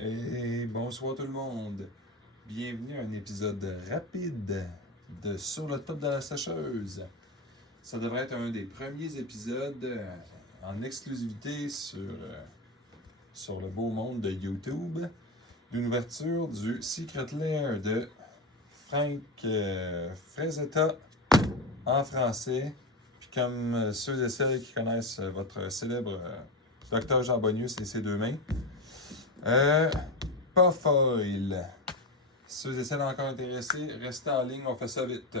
Et bonsoir tout le monde. Bienvenue à un épisode rapide de Sur le top de la sécheuse. Ça devrait être un des premiers épisodes en exclusivité sur le beau monde de YouTube d'une ouverture du Secret Lair de Frank Frazetta en français. Puis comme ceux et celles qui connaissent votre célèbre Dr Jambonius et ses deux mains, pas foil. Ceux et celles encore intéressés, restez en ligne, on fait ça vite.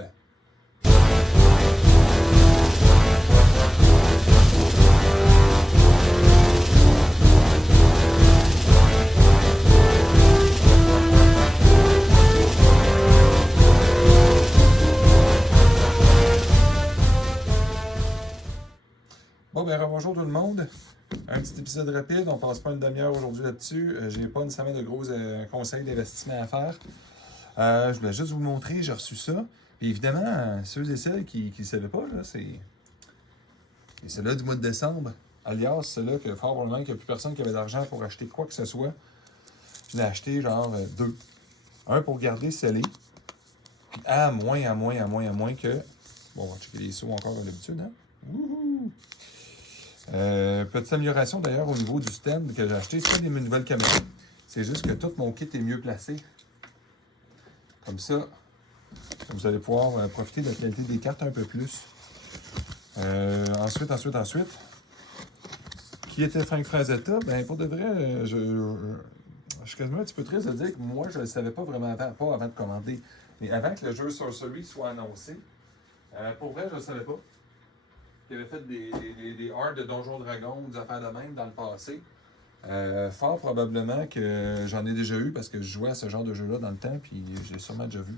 Bon, ben, bonjour tout le monde. Un petit épisode rapide, on passe pas une demi-heure aujourd'hui là-dessus. J'ai pas nécessairement de gros conseils d'investissement à faire. Je voulais juste vous le montrer, j'ai reçu ça. Puis évidemment, ceux et celles qui ne savaient pas, là, c'est celle-là du mois de décembre. Alias, celle-là que fort probablement qu'il n'y a plus personne qui avait d'argent pour acheter quoi que ce soit. Je l'ai acheté genre deux. Un pour garder scellé. Puis à moins que. Bon, on va checker les sauts encore à l'habitude, hein? Wouhou! Petite amélioration d'ailleurs au niveau du stand que j'ai acheté. C'est pas des nouvelles caméras. C'est juste que tout mon kit est mieux placé. Comme ça, vous allez pouvoir profiter de la qualité des cartes un peu plus. Ensuite. Qui était Frank Frazetta? Ben, pour de vrai, je suis quasiment un petit peu triste de dire que moi, je ne le savais pas vraiment pas avant de commander. Mais avant que le jeu Sorcery soit annoncé, pour vrai, je ne le savais pas. Il avait fait des arts de Donjons Dragons, des affaires de même dans le passé. Fort probablement que j'en ai déjà eu parce que je jouais à ce genre de jeu-là dans le temps, puis je l'ai sûrement déjà vu.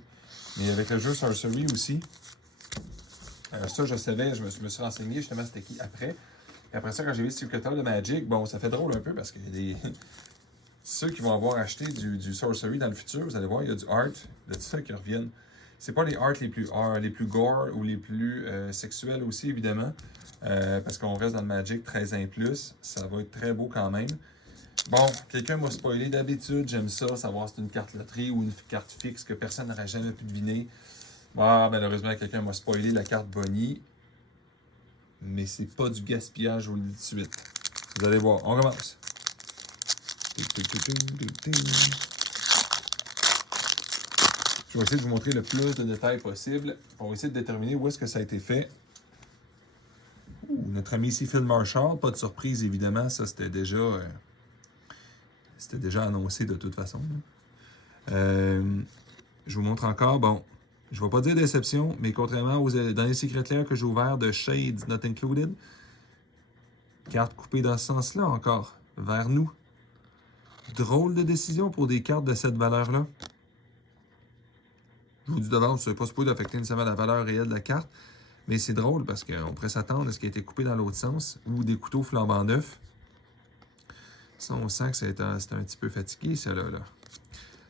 Mais avec le jeu Sorcery aussi, ça je savais, je me suis renseigné justement c'était qui après. Et après ça, quand j'ai vu Secret Lair de Magic, bon, ça fait drôle un peu parce que ceux qui vont avoir acheté du Sorcery dans le futur, vous allez voir, il y a du art de tout ça qui reviennent. C'est pas les arts les plus gore ou les plus sexuels aussi, évidemment. Parce qu'on reste dans le Magic 13 ans et plus. Ça va être très beau quand même. Bon, quelqu'un m'a spoilé d'habitude. J'aime ça, savoir si c'est une carte loterie ou une carte fixe que personne n'aurait jamais pu deviner. Bon, malheureusement, quelqu'un m'a spoilé la carte Bonnie. Mais c'est pas du gaspillage, je vous le dis tout de suite. Vous allez voir, on commence. Je vais essayer de vous montrer le plus de détails possible. On va essayer de déterminer où est-ce que ça a été fait. Notre ami ici, Phil Marshall, pas de surprise évidemment, ça c'était déjà annoncé de toute façon. Je vous montre encore, bon, je ne vais pas dire déception, mais contrairement dans les Secret Lair que j'ai ouvert de Shades Not Included, carte coupée dans ce sens-là encore, vers nous. Drôle de décision pour des cartes de cette valeur-là. Je vous dis d'avance, ce n'est pas supposé d'affecter nécessairement la valeur réelle de la carte, mais c'est drôle parce qu'on pourrait s'attendre à ce qui a été coupé dans l'autre sens, ou des couteaux flambant neufs. Ça, on sent que c'est un petit peu fatigué, celle-là.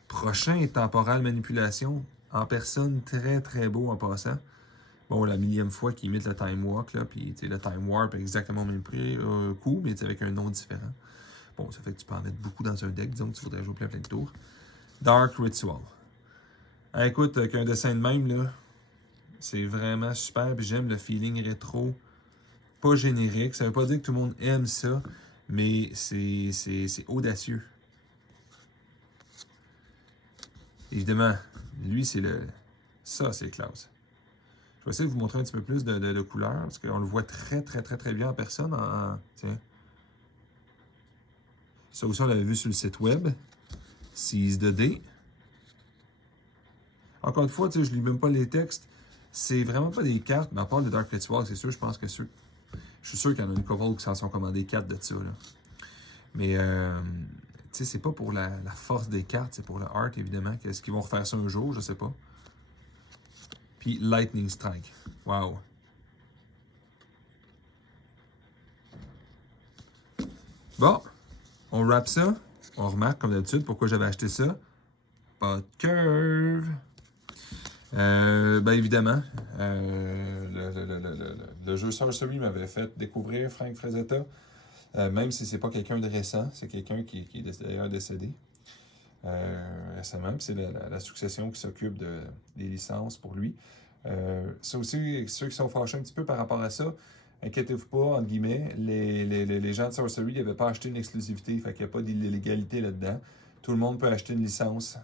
Prochain, temporal manipulation, en personne, très très beau en passant. Bon, la millième fois qu'il imite le Time Walk, là, puis le Time Warp, exactement au même coup, mais avec un nom différent. Bon, ça fait que tu peux en mettre beaucoup dans un deck, disons que tu voudrais jouer plein de tours. Dark Ritual. Écoute, avec un dessin de même, là, c'est vraiment super, puis j'aime le feeling rétro, pas générique. Ça veut pas dire que tout le monde aime ça, mais c'est audacieux. Évidemment, lui, c'est le... Ça, c'est classe. Je vais essayer de vous montrer un petit peu plus de couleurs, parce qu'on le voit très bien en personne. Tiens. Ça aussi, on l'avait vu sur le site web. Seize 2D. Encore une fois, je ne lis même pas les textes. C'est vraiment pas des cartes, mais à part le Dark Ritual, c'est sûr, je pense que je suis sûr qu'il y en a une couple qui s'en sont commandés 4 de ça. Là. Mais, c'est pas pour la force des cartes, c'est pour le art, évidemment. Est-ce qu'ils vont refaire ça un jour? Je sais pas. Puis Lightning Strike. Wow. Bon, on wrap ça. On remarque, comme d'habitude, pourquoi j'avais acheté ça. Pas de curve. Ben évidemment, le jeu Sorcery m'avait fait découvrir Frank Frazetta, même si c'est pas quelqu'un de récent, c'est quelqu'un qui est d'ailleurs décédé. récemment. Puis c'est la succession qui s'occupe des licences pour lui. Ça aussi, ceux qui sont fâchés un petit peu par rapport à ça, inquiétez-vous pas, entre guillemets, les gens de Sorcery n'avaient pas acheté une exclusivité, fait qu'il n'y a pas d'illégalité là-dedans. Tout le monde peut acheter une licence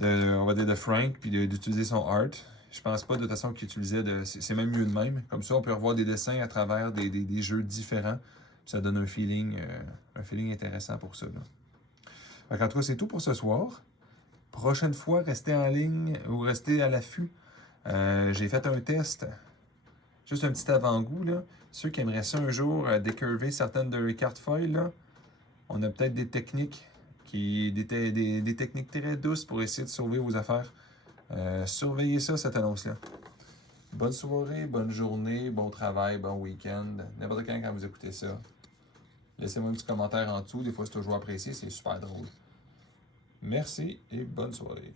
on va dire de Frank, puis d'utiliser son art. Je pense pas de toute façon qu'il utilisait c'est même mieux de même. Comme ça, on peut revoir des dessins à travers des jeux différents. Ça donne un feeling intéressant pour ça. En tout cas, c'est tout pour ce soir. Prochaine fois, restez en ligne ou restez à l'affût. J'ai fait un test. Juste un petit avant-goût, là. Ceux qui aimeraient ça un jour, décurver certaines de leurs cartes foil, là, on a peut-être des techniques des techniques très douces pour essayer de sauver vos affaires. Surveillez ça, cette annonce-là. Bonne soirée, bonne journée, bon travail, bon week-end. N'importe quand vous écoutez ça. Laissez-moi un petit commentaire en dessous. Des fois, c'est toujours apprécié. C'est super drôle. Merci et bonne soirée.